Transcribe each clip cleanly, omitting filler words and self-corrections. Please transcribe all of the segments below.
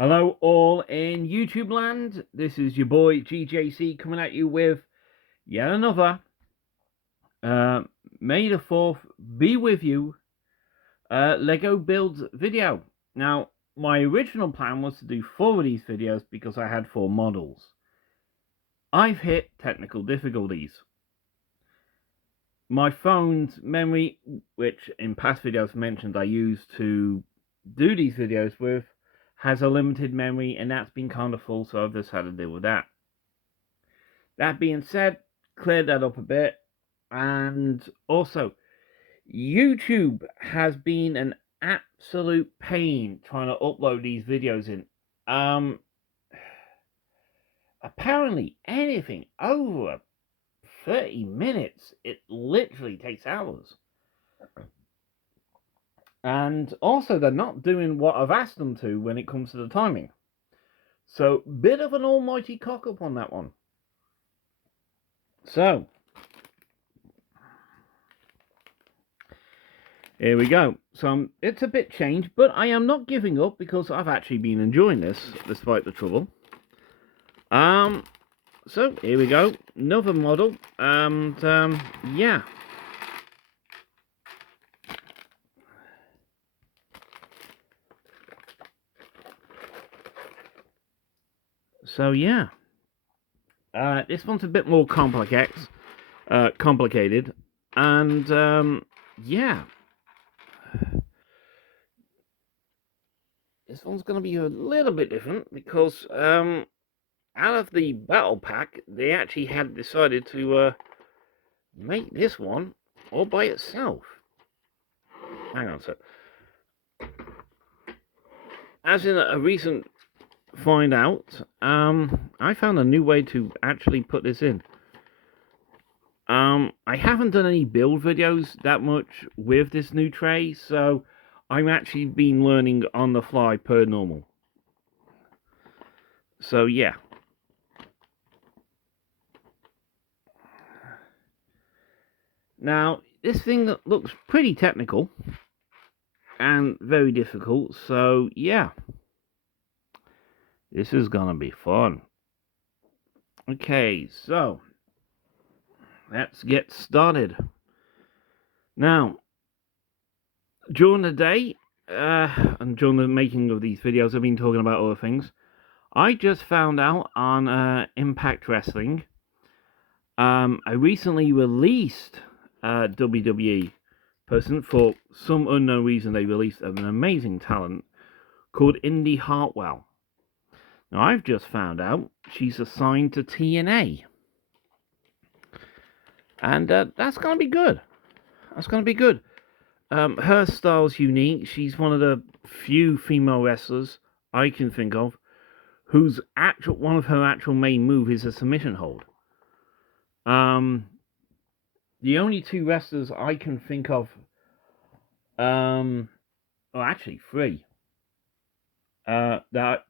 Hello, all in YouTube land. This is your boy GJC coming at you with yet another May the 4th be with you Lego builds video. Now, my original plan was to do 4 of these videos because I had 4 models. I've hit technical difficulties. My phone's memory, which in past videos mentioned I used to do these videos with, has a limited memory, and that's been kind of full, so I've just had to deal with that. That being said, cleared that up a bit, and also YouTube has been an absolute pain trying to upload these videos in. Apparently anything over 30 minutes, it literally takes hours. And also, they're not doing what I've asked them to when it comes to the timing. So, bit of an almighty cock up on that one. So, here we go. So, it's a bit changed, but I am not giving up because I've actually been enjoying this, despite the trouble. So, here we go. Another model, and, yeah. So, yeah. This one's a bit more complicated, and, yeah. This one's going to be a little bit different because, out of the battle pack, they actually had decided to, make this one all by itself. Hang on a sec. As in a recent find out, I found a new way to actually put this in. I haven't done any build videos that much with this new tray, so I'm actually been learning on the fly per normal. So yeah. Now, this thing looks pretty technical and very difficult, so yeah. This is gonna be fun. Okay, so let's get started. Now, during the day, and during the making of these videos, I've been talking about other things. I just found out on Impact Wrestling, I recently released WWE person. For some unknown reason, they released an amazing talent called Indy Hartwell. Now, I've just found out she's assigned to TNA. And that's going to be good. That's going to be good. Her style's unique. She's one of the few female wrestlers I can think of whose one of her actual main move is a submission hold. The only 2 wrestlers I can think of, well, actually 3, that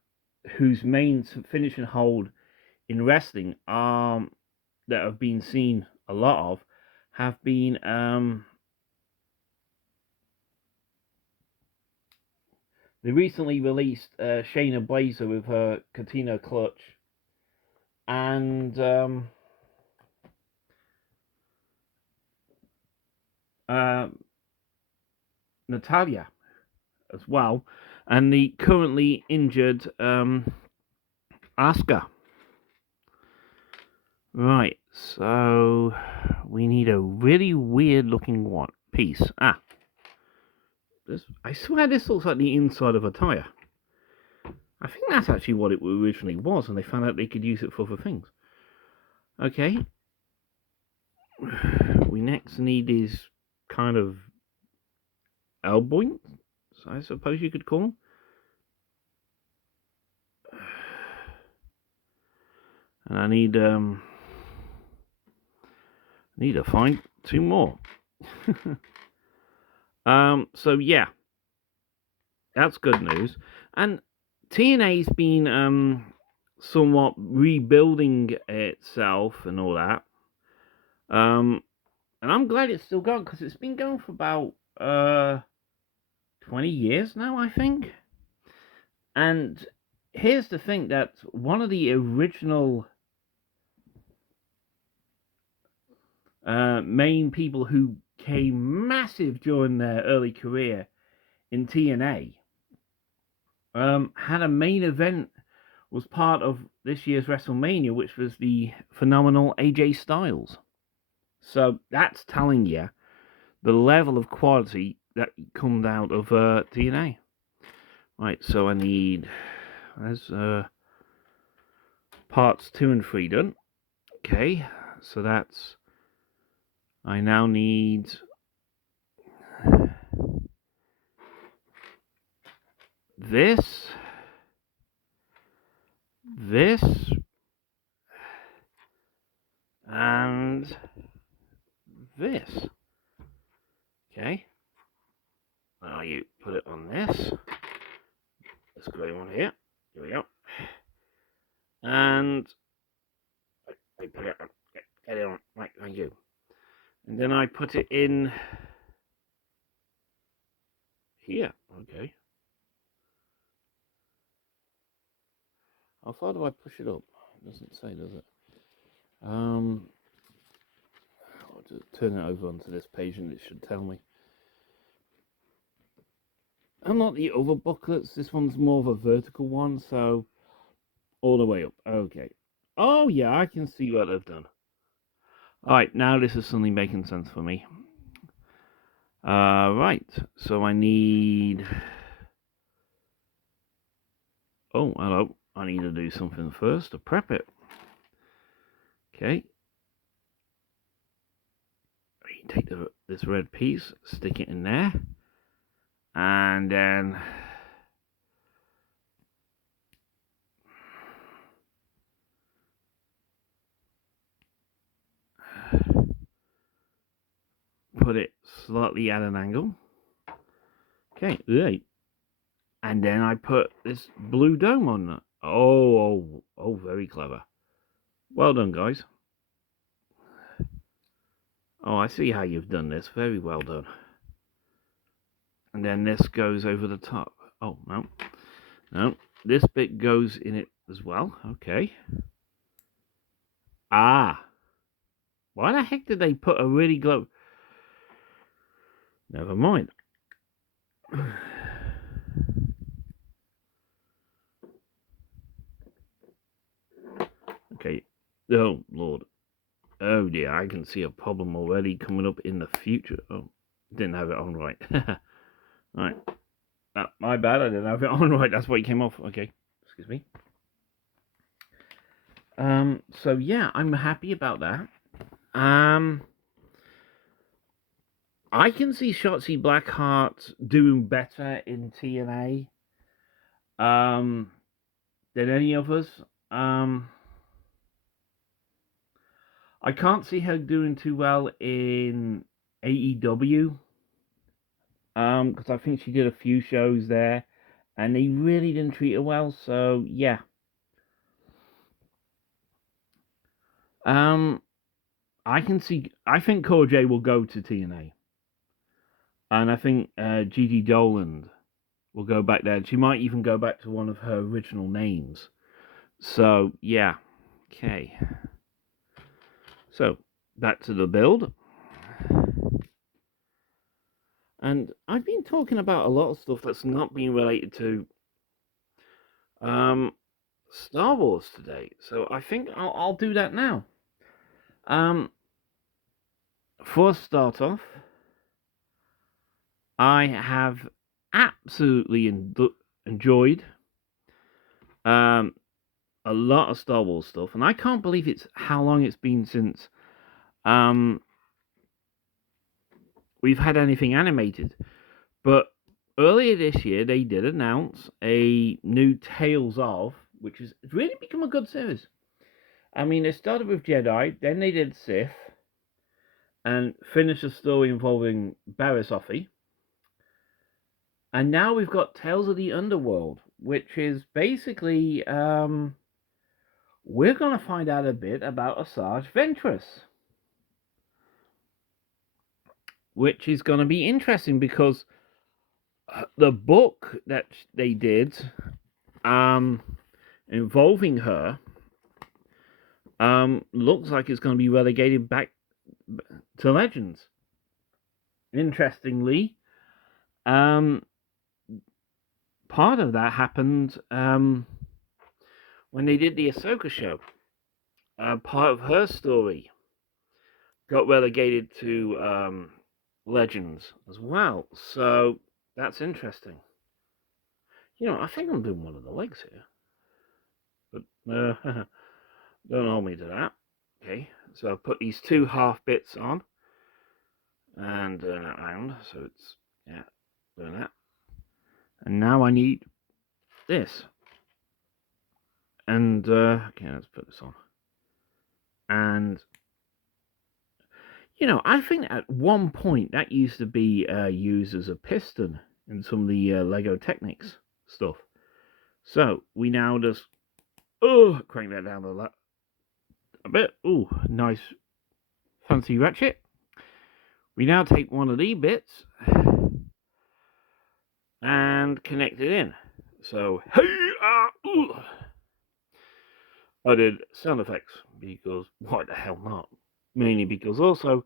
whose main finishing hold in wrestling that have been seen a lot of have been the recently released Shayna Baszler with her Katina Clutch, and Natalia as well, and the currently injured Asuka. Right, so we need a really weird looking piece. I swear this looks like the inside of a tyre. I think that's actually what it originally was, and they found out they could use it for other things. Okay. We next need these kind of elbow, I suppose you could call them. And I need to find 2 more. So yeah, that's good news. And TNA's been somewhat rebuilding itself and all that. And I'm glad it's still going, because it's been going for about 20 years now, I think. And here's the thing, that one of the original main people who came massive during their early career in TNA had a main event, was part of this year's WrestleMania, which was the phenomenal AJ Styles. So that's telling you the level of quality that comes out of TNA. Right, so I need, there's parts 2 and 3 done. Okay, so that's, I now need this, and this. Okay, now you put it on this grey one here. Here we go. And I put it on. Get it on. Right, thank you. And then I put it in here. Okay. How far do I push it up? It doesn't say, does it? I'll just turn it over onto this page and it should tell me. Unlike the other booklets, this one's more of a vertical one, so all the way up. Okay. Oh yeah, I can see what they've done. Alright, now this is suddenly making sense for me. Right, so I need... Oh, hello. I need to do something first to prep it. Okay. Take this red piece, stick it in there, and then put it slightly at an angle. Okay, right. And then I put this blue dome on it. Oh, very clever. Well done, guys. Oh, I see how you've done this. Very well done. And then this goes over the top. Oh, no. No, this bit goes in it as well. Okay. Ah. Why the heck did they put a really glow? Never mind. Okay. Oh, Lord. Oh, dear. I can see a problem already coming up in the future. Oh, didn't have it on right. Right. My bad. I didn't have it on right. That's why it came off. Okay. Excuse me. So, yeah, I'm happy about that. I can see Shotzi Blackheart doing better in TNA than any of us. I can't see her doing too well in AEW because I think she did a few shows there and they really didn't treat her well. So yeah. I think Cora J will go to TNA, and I think Gigi Doland will go back there. She might even go back to one of her original names. So yeah. Okay. So, back to the build. And I've been talking about a lot of stuff that's not been related to Star Wars today. So I think I'll do that now. For a start off, I have absolutely enjoyed a lot of Star Wars stuff. And I can't believe it's how long it's been since we've had anything animated. But earlier this year, they did announce a new Tales of, which has really become a good series. I mean, they started with Jedi, then they did Sith, and finished a story involving Barriss Offee. And now we've got Tales of the Underworld, which is basically, we're going to find out a bit about Asajj Ventress, which is going to be interesting because the book that they did, involving her looks like it's going to be relegated back to Legends. Interestingly, part of that happened when they did the Ahsoka show. Part of her story got relegated to Legends as well. So that's interesting. I think I'm doing one of the legs here. But don't hold me to that. Okay, so I've put these 2 half bits on. And turn that round. So it's, doing that. And now I need this. And, okay, let's put this on. And, I think at one point that used to be used as a piston in some of the Lego Technics stuff. So we now just crank that down a bit. Ooh, nice fancy ratchet. We now take one of these bits and connect it in. So hey, I did sound effects because why the hell not? Mainly because also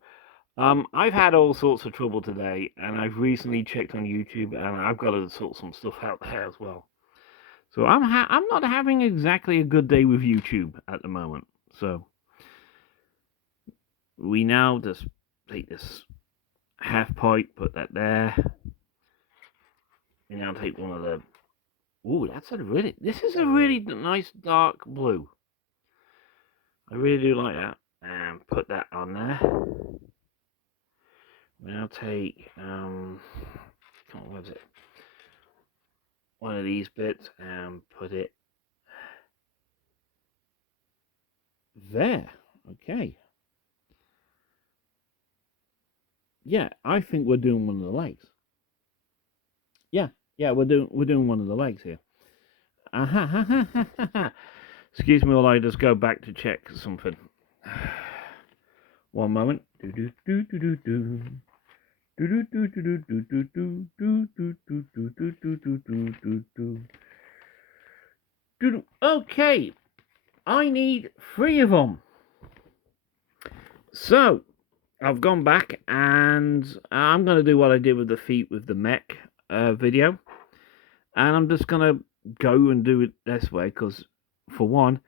I've had all sorts of trouble today, and I've recently checked on YouTube, and I've got to sort some stuff out there as well. So I'm not having exactly a good day with YouTube at the moment. So we now just take this half pipe, put that there. We now take one of the. Ooh, this is a really nice dark blue. I really do like that. And put that on there. We now take come on, where's it? One of these bits and put it there. Okay. Yeah, I think we're doing one of the legs. Yeah, we're doing one of the legs here. Excuse me while I just go back to check something. One moment. Okay, I need 3 of them. So I've gone back and I'm going to do what I did with the feet with the mech video. And I'm just going to go and do it this way because, for one,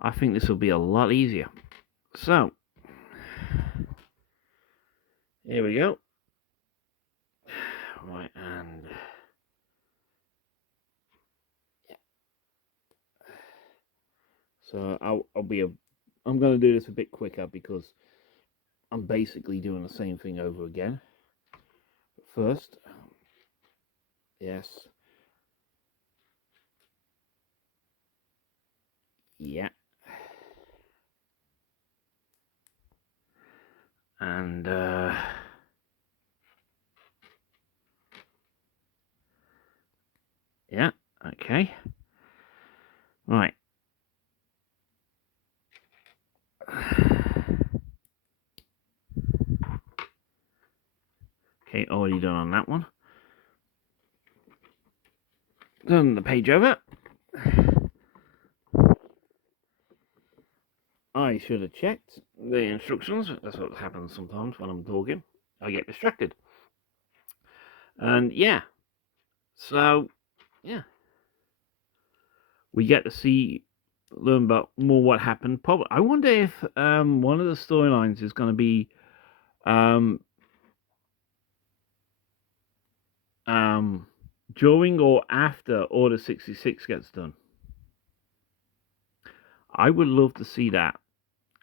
I think this will be a lot easier. So, here we go. Right, and... So, I'm going to do this a bit quicker because I'm basically doing the same thing over again. First, yes. Yeah. And, yeah, okay. Right. Okay, already done on that one. Turn the page over. I should have checked the instructions. That's what happens sometimes when I'm talking. I get distracted. And yeah. So, yeah. We get to learn about more what happened. Probably, I wonder if one of the storylines is going to be during or after Order 66 gets done. I would love to see that.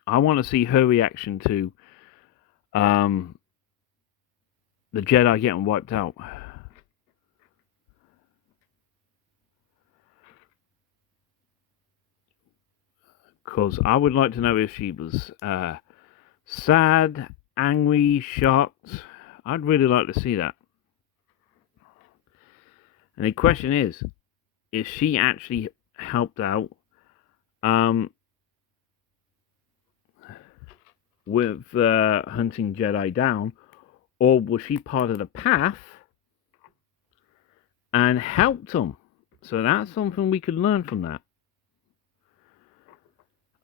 I want to see her reaction to the Jedi getting wiped out. Because I would like to know if she was sad, angry, shocked. I'd really like to see that. And the question is she actually helped out with hunting Jedi down, or was she part of the path and helped them? So that's something we could learn from that.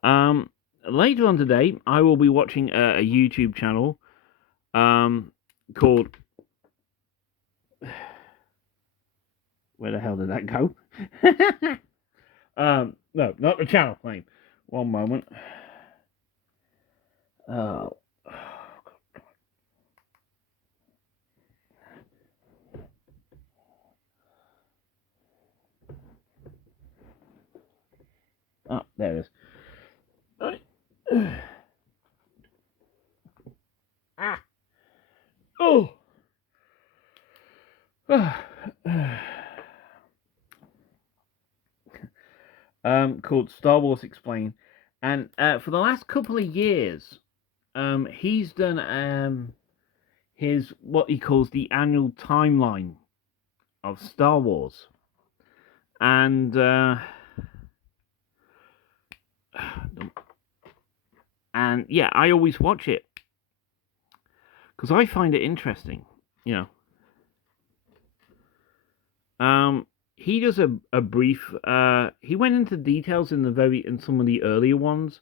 Later on today, I will be watching a YouTube channel called... Where the hell did that go? No, not the channel name. One moment. Oh. Oh, there it is. Right. Ah. Oh. Called Star Wars Explained, and for the last couple of years, he's done his what he calls the annual timeline of Star Wars, and yeah, I always watch it because I find it interesting, you know. He does a brief. He went into details in some of the earlier ones,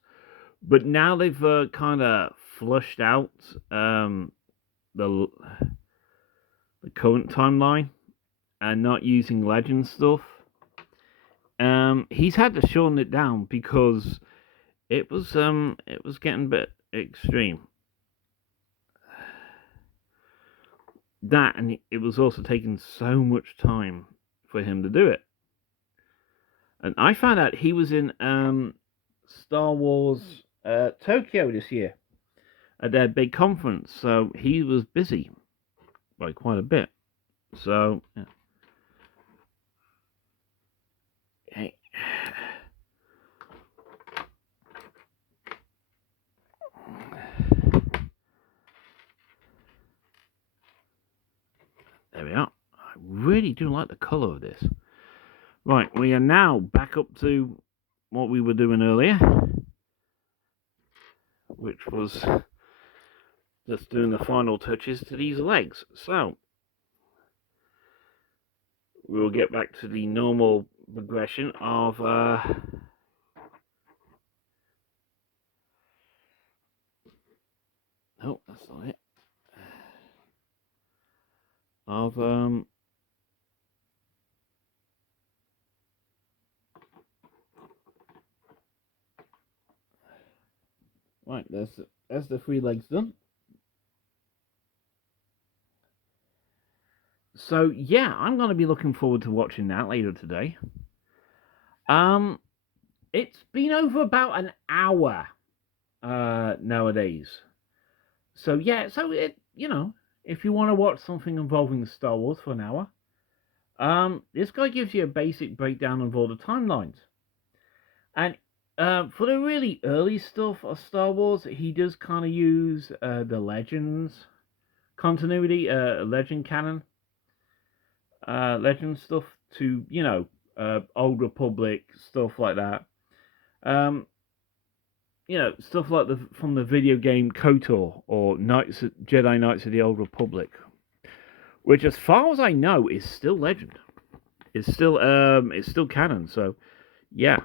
but now they've kind of flushed out the current timeline and not using legend stuff. He's had to shorten it down because it was getting a bit extreme. That, and it was also taking so much time for him to do it. And I found out he was in Star Wars Tokyo this year at their big conference, so he was busy by quite a bit. So, yeah. Hey. There we are. I really do like the colour of this. Right, we are now back up to what we were doing earlier, which was just doing the final touches to these legs. So, we'll get back to the normal progression of oh, that's not it. Of right, that's the three legs done. So yeah, I'm going to be looking forward to watching that later today. It's been over about an hour nowadays. So yeah, so it, you know, if you want to watch something involving Star Wars for an hour, this guy gives you a basic breakdown of all the timelines. And for the really early stuff of Star Wars, he does kind of use the Legends continuity, Legend canon, Legend stuff to, you know, Old Republic, stuff like that. You know, stuff like from the video game KOTOR or Jedi Knights of the Old Republic, which, as far as I know, is still Legend. It's still canon. So, yeah,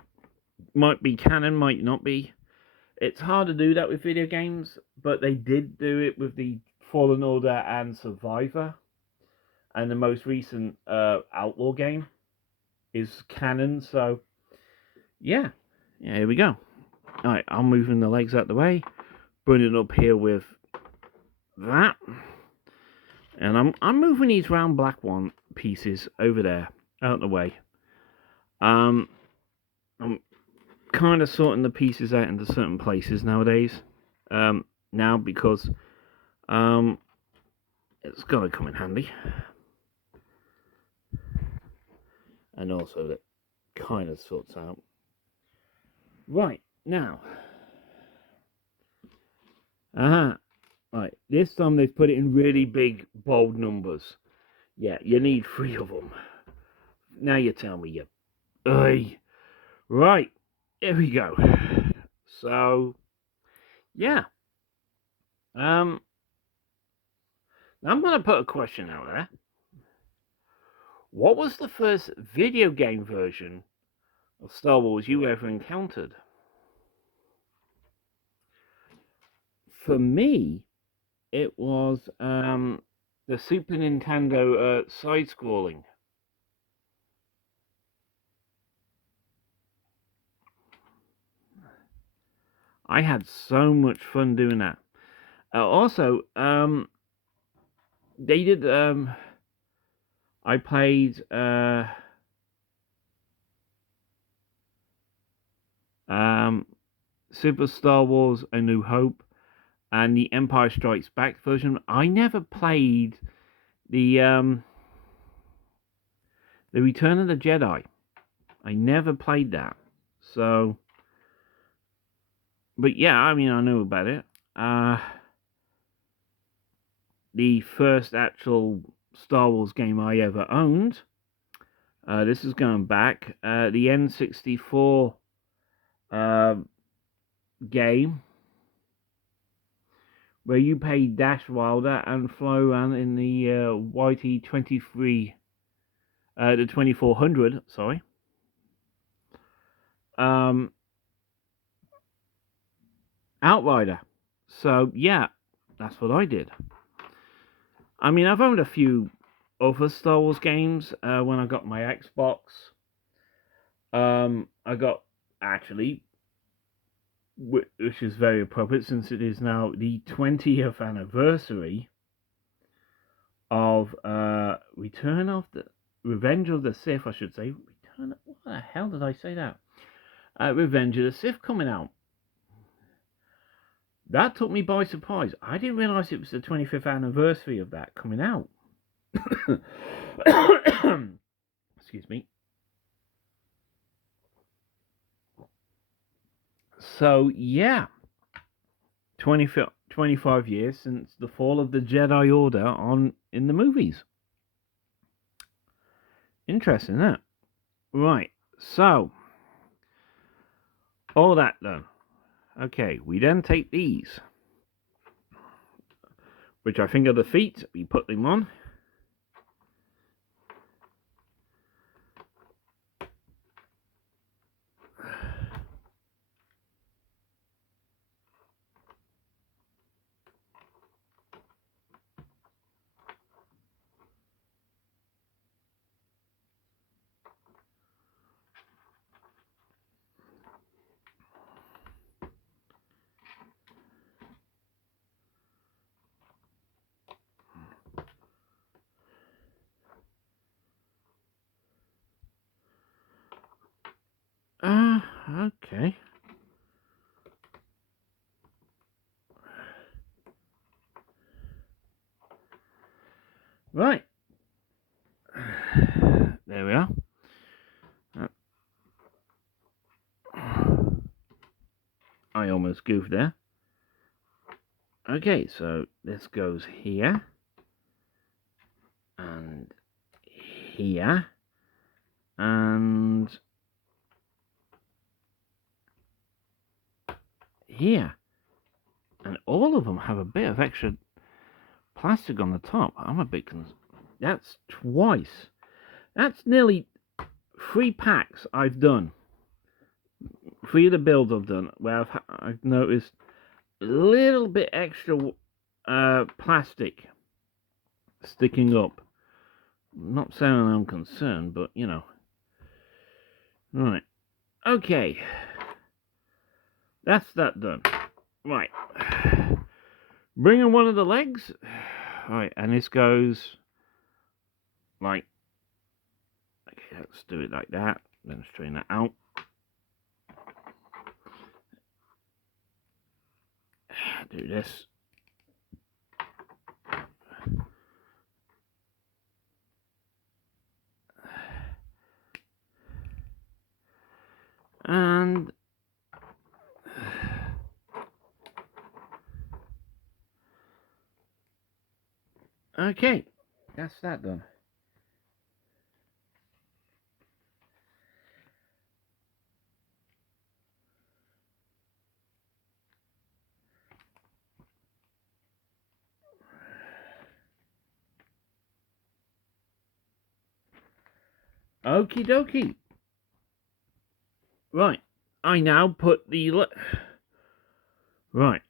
might be canon, might not be. It's hard to do that with video games, but they did do it with the Fallen Order and Survivor, and the most recent Outlaw game is canon. So, yeah, here we go. All right, I'm moving the legs out the way, bringing it up here with that, and I'm moving these round black pieces over there out the way. I'm kind of sorting the pieces out into certain places nowadays. Now because it's gonna come in handy, and also that kind of sorts out. Right now, right. This time they've put it in really big, bold numbers. Yeah, you need 3 of them. Now you tell me you. Right, here we go. So, yeah. Now I'm going to put a question out there. What was the first video game version of Star Wars you ever encountered? for me, it was the Super Nintendo side-scrolling. I had so much fun doing that. Also, they did. I played Super Star Wars: A New Hope and the Empire Strikes Back version. I never played the Return of the Jedi. I never played that. So, but yeah, I mean, I knew about it. The first actual Star Wars game I ever owned. This is going back. The N64 game where you played Dash Wilder and Flo ran in the YT23, the 2400. Sorry. Outrider. So yeah, that's what I did. I mean, I've owned a few other Star Wars games when I got my Xbox. I got, actually, which is very appropriate since it is now the 20th anniversary of Revenge of the Sith, I should say. What the hell did I say that? Revenge of the Sith coming out. That took me by surprise. I didn't realise it was the 25th anniversary of that coming out. Excuse me. So, yeah. 25 years since the fall of the Jedi Order in the movies. Interesting, isn't it? Right. So, all that done. Okay, we then take these, which I think are the feet. We put them on. Okay. Right. There we are. I almost goofed there. Okay, so this goes here. And here. And here. And all of them have a bit of extra plastic on the top. I'm a bit concerned. That's twice. That's nearly 3 packs I've done. 3 of the builds I've done where I've noticed a little bit extra plastic sticking up. I'm not saying I'm concerned, but you know. Right. Okay. That's that done. Right. Bring in one of the legs. Right, and this goes like, okay, let's do it like that. Then straighten that out. Do this. And okay, that's that done. Okie dokie. Right, I now put the right.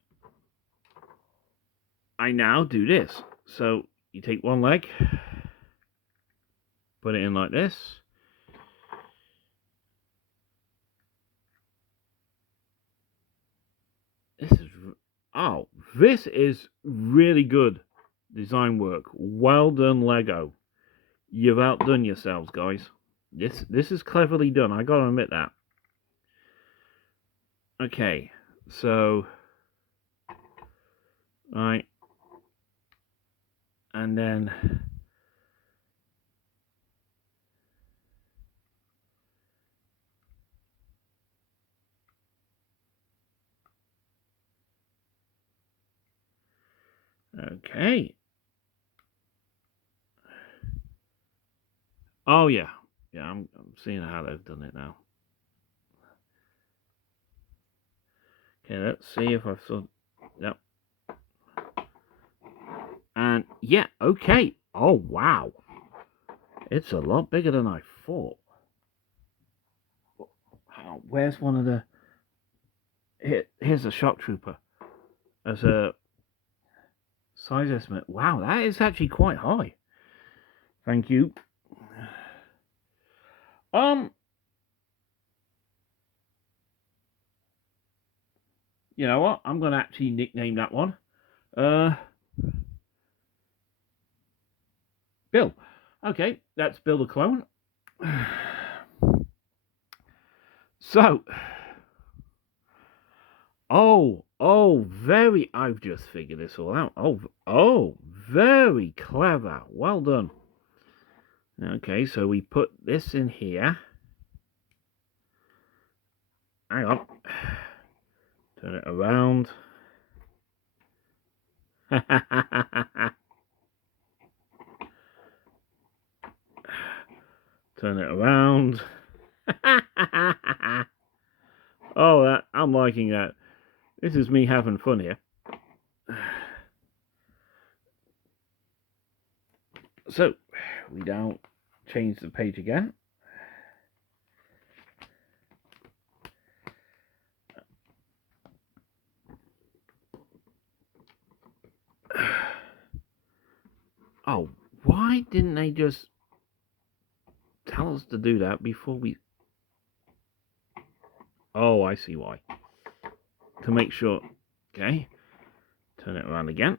I now do this. So you take one leg, put it in like this. This is really good design work. Well done, Lego. You've outdone yourselves, guys. This is cleverly done. I gotta admit that. Okay, so right, and then okay. Oh yeah, yeah. I'm seeing how they've done it now. Okay, let's see if I've saw. Yep. And yeah, okay. Oh wow, it's a lot bigger than I thought. Where's one of the? Here's a shock trooper as a size estimate. Wow, that is actually quite high. Thank you. You know what? I'm gonna actually nickname that one. Bill. Okay, that's Bill the clone. So, very. I've just figured this all out. Oh, very clever. Well done. Okay, so we put this in here. Hang on. Turn it around. Turn it around. Oh, I'm liking that. This is me having fun here. So, we now change the page again. Oh, why didn't they just tell us to do that before we... Oh, I see why. To make sure... Okay. Turn it around again.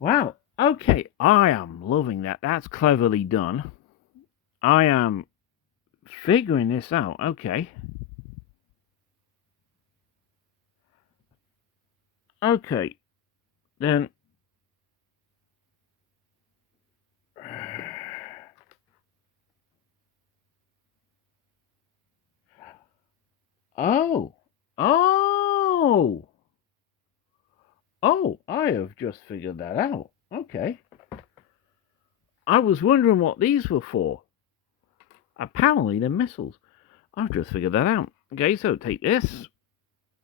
Wow. Okay, I am loving that. That's cleverly done. I am figuring this out. Okay. Okay. Then... Oh. Oh. Oh, I have just figured that out. Okay. I was wondering what these were for. Apparently they're missiles. I've just figured that out. Okay, so take this,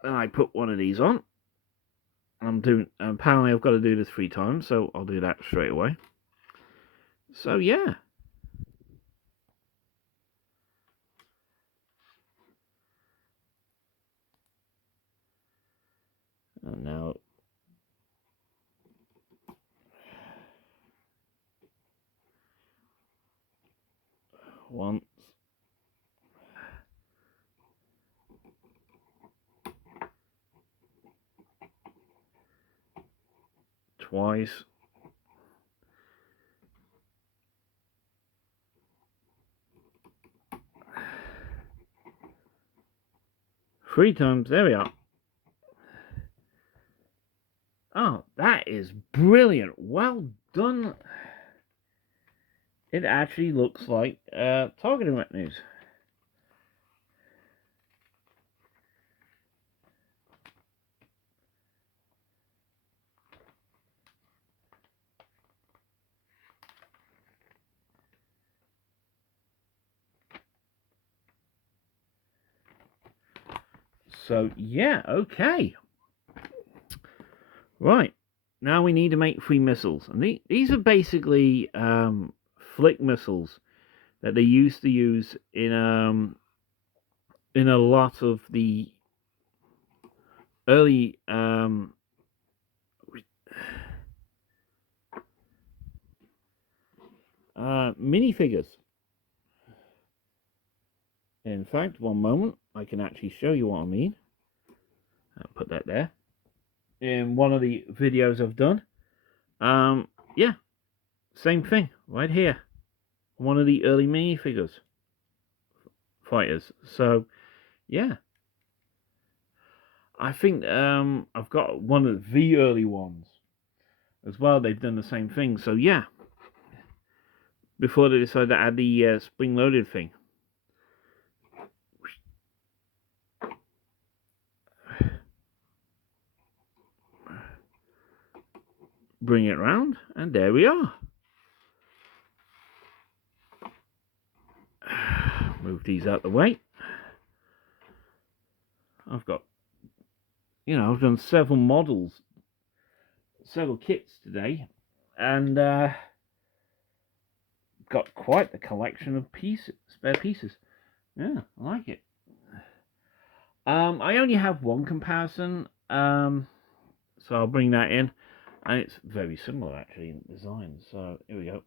and I put one of these on. Apparently I've got to do this 3 times, so I'll do that straight away. So yeah. And now once, twice, 3 times. There we are. Oh, that is brilliant. Well done. It actually looks like targeting retinues. So yeah, okay. Right. Now we need to make 3 missiles. And these are basically flick missiles that they used to use in a lot of the early minifigures. In fact, one moment, I can actually show you what I mean. I'll put that there. In one of the videos I've done. Yeah, same thing, right here. One of the early minifigures. Fighters. So, yeah. I think I've got one of the early ones as well. They've done the same thing. So, yeah. Before they decided to add the spring-loaded thing. Bring it around, and there we are. Move these out the way. I've got, I've done several models, several kits today, and got quite the collection of spare pieces. Yeah, I like it. I only have one comparison, so I'll bring that in, and it's very similar actually in design. So here we go.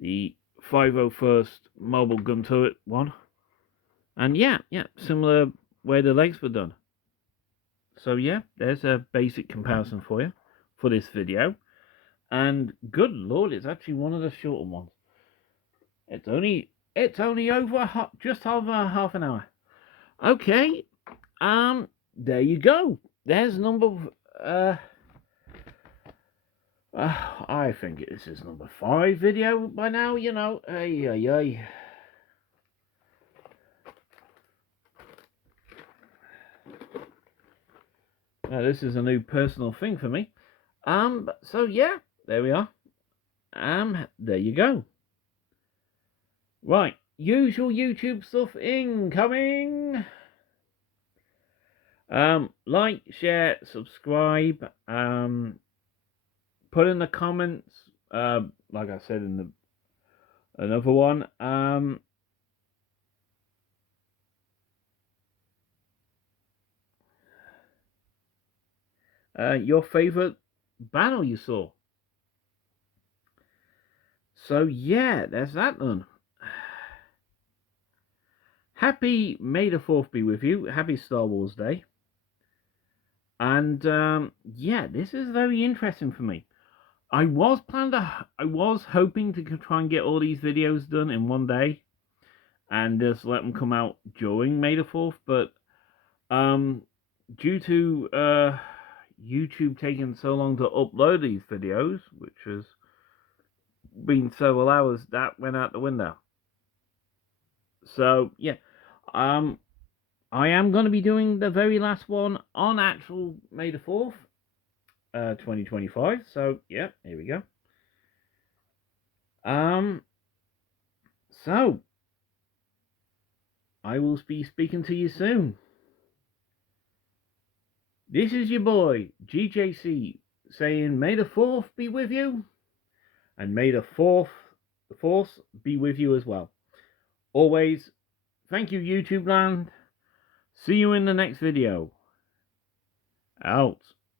The 501st Mobile Gun Turret one, and yeah, similar way the legs were done. So yeah, there's a basic comparison for you for this video. And good lord, it's actually one of the shorter ones. It's only over just over half an hour. Okay, there you go. There's number I think this is number 5 video by now. Ay. This is a new personal thing for me. So yeah, there we are. There you go. Right, usual YouTube stuff incoming. Like, share, subscribe. Put in the comments. Like I said in another one. Your favorite battle you saw. So yeah, there's that then. Happy May the 4th be with you. Happy Star Wars Day. And yeah, this is very interesting for me. I was hoping to try and get all these videos done in one day and just let them come out during May the 4th, but due to YouTube taking so long to upload these videos, which has been several hours, that went out the window. So yeah, I am going to be doing the very last one on actual May the 4th, 2025. So yeah, here we go. So I will be speaking to you soon. This is your boy GJC saying, May the 4th be with you, and may the Force be with you as well. Always, thank you, YouTube land. See you in the next video. Out.